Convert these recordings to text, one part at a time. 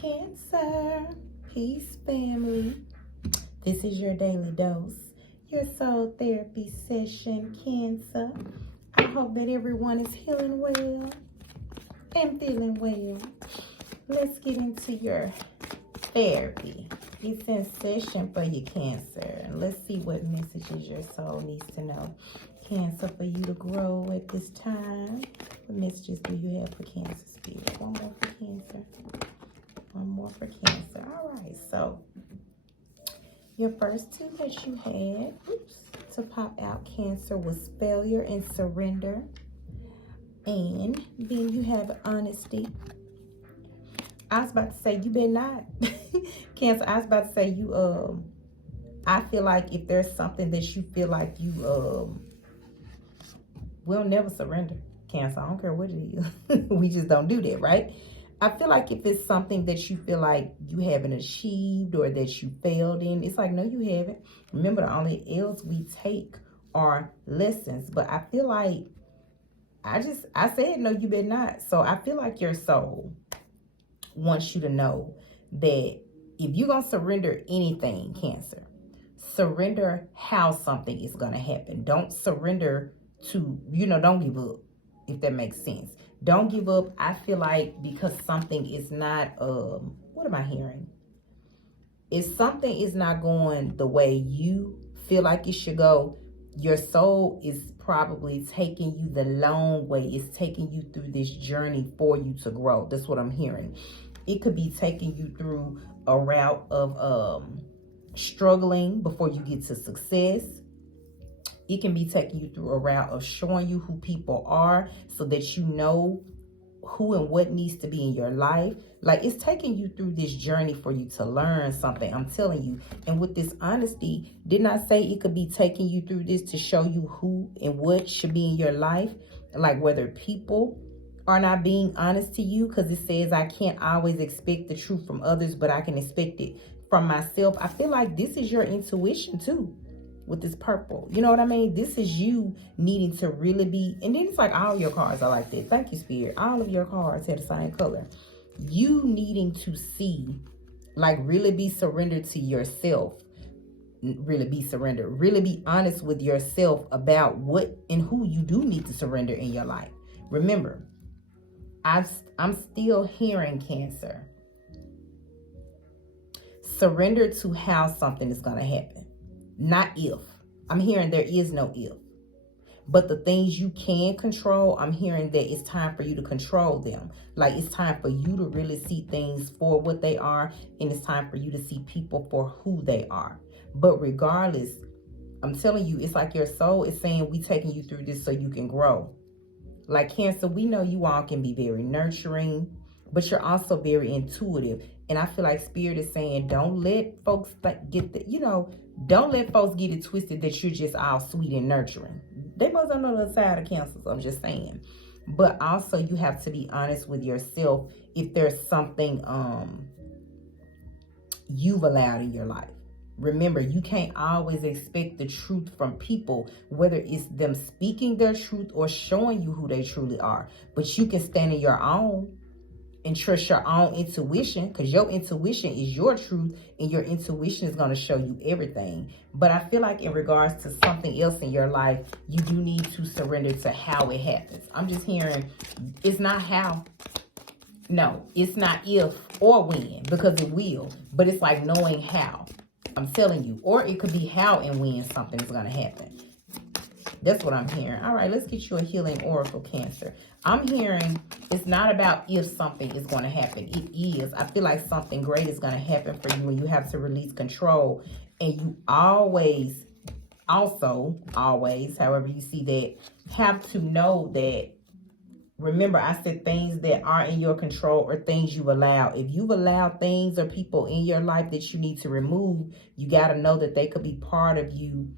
Cancer, peace family. This is your daily dose, your soul therapy session, Cancer. I hope that everyone is healing well and feeling well. Let's get into your therapy. It's in session for you, Cancer. Let's see what messages your soul needs to know. Cancer, for you to grow at this time. What messages do you have for Cancer, Spirit? One more for Cancer. One more for Cancer. All right, so your first two that you had to pop out, Cancer, was failure and surrender. And then you have honesty. I was about to say, you better not. Cancer, I was about to say, you, I feel like if there's something that you feel like you, will never surrender, Cancer. I don't care what it is. We just don't do that, right? I feel like if it's something that you feel like you haven't achieved or that you failed in, it's like, no, you haven't. Remember, the only L's we take are lessons. But I feel like, I said, no, you better not. So I feel like your soul wants you to know that if you're going to surrender anything, Cancer, surrender how something is going to happen. Don't surrender to, don't give up, if that makes sense. Don't give up. I feel like because something is not, what am I hearing? If something is not going the way you feel like it should go, your soul is probably taking you the long way. It's taking you through this journey for you to grow. That's what I'm hearing. It could be taking you through a route of struggling before you get to success. It can be taking you through a route of showing you who people are so that you know who and what needs to be in your life. Like, it's taking you through this journey for you to learn something, I'm telling you. And with this honesty, didn't I say it could be taking you through this to show you who and what should be in your life? Like, whether people are not being honest to you, because it says I can't always expect the truth from others, but I can expect it from myself. I feel like this is your intuition too. With this purple, you know what I mean? This is you needing to really be, and then it's like all your cards are like that. Thank you, Spirit. All of your cards have the same color. You needing to see, like, really be surrendered to yourself. Really be surrendered. Really be honest with yourself about what and who you do need to surrender in your life. Remember, I'm still hearing, Cancer. Surrender to how something is going to happen. Not if. I'm hearing there is no if. But the things you can control, I'm hearing that it's time for you to control them. Like, it's time for you to really see things for what they are. And it's time for you to see people for who they are. But regardless, I'm telling you, it's like your soul is saying, we taking you through this so you can grow. Like, Cancer, we know you all can be very nurturing, but you're also very intuitive. And I feel like Spirit is saying, don't let folks get the, don't let folks get it twisted that you're just all sweet and nurturing. They must on the other side of Cancer, so I'm just saying. But also, you have to be honest with yourself if there's something you've allowed in your life. Remember, you can't always expect the truth from people, whether it's them speaking their truth or showing you who they truly are. But you can stand in your own and trust your own intuition, because your intuition is your truth and your intuition is going to show you everything. But I feel like in regards to something else in your life, you do need to surrender to how it happens. I'm just hearing it's not how. No, it's not if or when, because it will. But it's like knowing how. I'm telling you. Or it could be how and when something is going to happen. That's what I'm hearing. All right, let's get you a healing oracle, Cancer. I'm hearing it's not about if something is going to happen. It is. I feel like something great is going to happen for you when you have to release control. And you always, however you see that, have to know that, remember I said things that are in your control or things you've allowed. If you've allowed things or people in your life that you need to remove, you got to know that they could be part of you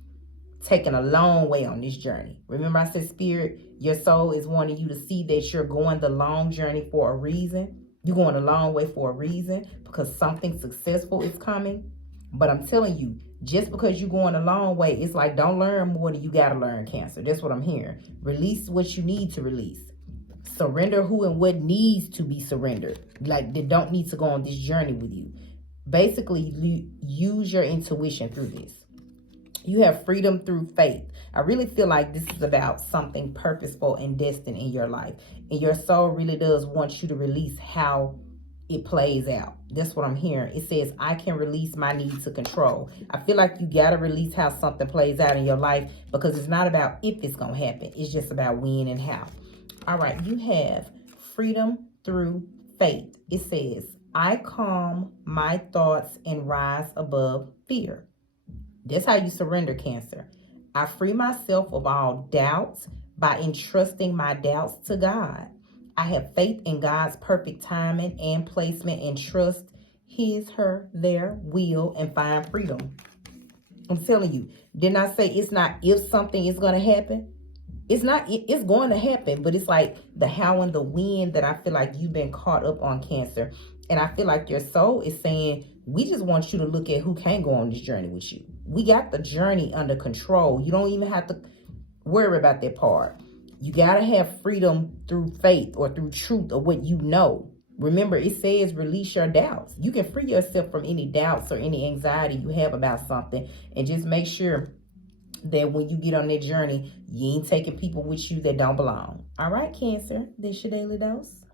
taking a long way on this journey. Remember I said, Spirit, your soul is wanting you to see that you're going the long journey for a reason. You're going a long way for a reason, because something successful is coming. But I'm telling you, just because you're going a long way, it's like, don't learn more than you got to learn, Cancer. That's what I'm hearing. Release what you need to release. Surrender who and what needs to be surrendered. Like, they don't need to go on this journey with you. Basically, use your intuition through this. You have freedom through faith. I really feel like this is about something purposeful and destined in your life. And your soul really does want you to release how it plays out. That's what I'm hearing. It says, I can release my need to control. I feel like you got to release how something plays out in your life, because it's not about if it's going to happen. It's just about when and how. All right. You have freedom through faith. It says, I calm my thoughts and rise above fear. That's how you surrender, Cancer. I free myself of all doubts by entrusting my doubts to God. I have faith in God's perfect timing and placement, and trust his, her, their will, and find freedom. I'm telling you, didn't I say it's not if something is going to happen? It's not, it's going to happen, but it's like the how and the when that I feel like you've been caught up on, Cancer. And I feel like your soul is saying, we just want you to look at who can go on this journey with you. We got the journey under control. You don't even have to worry about that part. You got to have freedom through faith or through truth of what you know. Remember, it says release your doubts. You can free yourself from any doubts or any anxiety you have about something, and just make sure that when you get on that journey, you ain't taking people with you that don't belong. All right, Cancer, this your daily dose.